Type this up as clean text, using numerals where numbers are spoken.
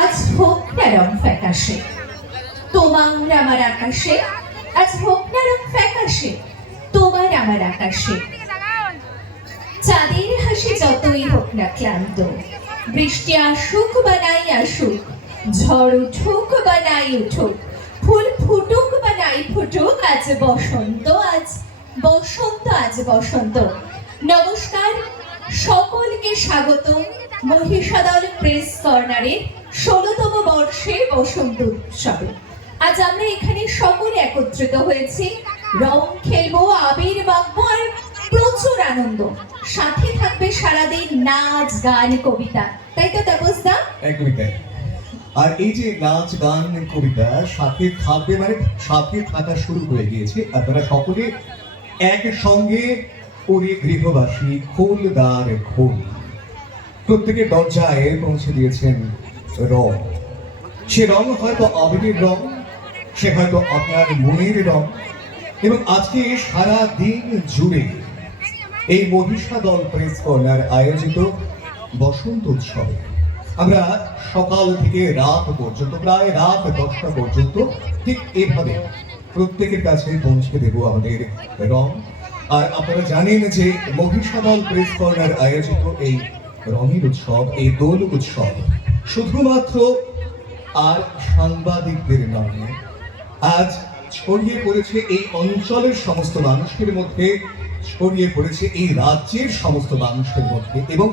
আজ হোক না রং ফ্যাকাশে তোমার আমার আকাশে, আজ হোক না রং ফ্যাকাশে তোমার আমার আকাশে। চাঁদের হাসি যতই হোক না ক্লান্ত, বৃষ্টি আসুক বা নাই আসুক, ঝড় উঠুক বা নাই উঠুক, ফুল ফুটুক বা নাই ফুটুক, আজ বসন্ত, আজ বসন্ত, আজ বসন্ত। নমস্কার, সকলকে স্বাগত মহিষাদল প্রেস কর্নারের ১৬তম বর্ষে বসন্ত উৎসবে। আজ আমরা এখানে সকলে একত্রিত হয়েছি, রং খেলবো, আবির মাখবো আর প্রচুর আনন্দ। সাথে থাকবে সারাদিন নাচ গান কবিতা, তাই তো তাপসদা? একদমই তাই। আর এই যে নাচ গান কবিতা সাথে থাকবে, মানে সাথে থাকা শুরু হয়ে গিয়েছে। আপনারা সকলে একসঙ্গে ওরে গৃহবাসী খোলদার খোল, প্রত্যেকের দরজায় পৌঁছে দিয়েছেন রং। সে রং হয়তো আবেগের রং, সে হয়তো আপনার মনের রং। এবং আজকে সারা দিন জুড়ে এই মহিষাদল প্রেস কর্নার আয়োজিত বসন্ত উৎসবে আমরা সকাল থেকে রাত পর্যন্ত, প্রায় রাত 10টা পর্যন্ত ঠিক এভাবে প্রত্যেকের কাছে পৌঁছে দেব আমাদের রং। আর আপনারা জানেন যে মহিষাদল প্রেস কর্নার আয়োজিত এই রঙের উৎসব, এই দোল উৎসব শুধুমাত্র আর সাংবাদিকদের নয়, আজ ছড়িয়ে পড়েছে এই অঞ্চলের সমস্ত মানুষের মধ্যে, ছড়িয়ে পড়েছে এই রাজ্যের সমস্ত মানুষের মধ্যে। এবং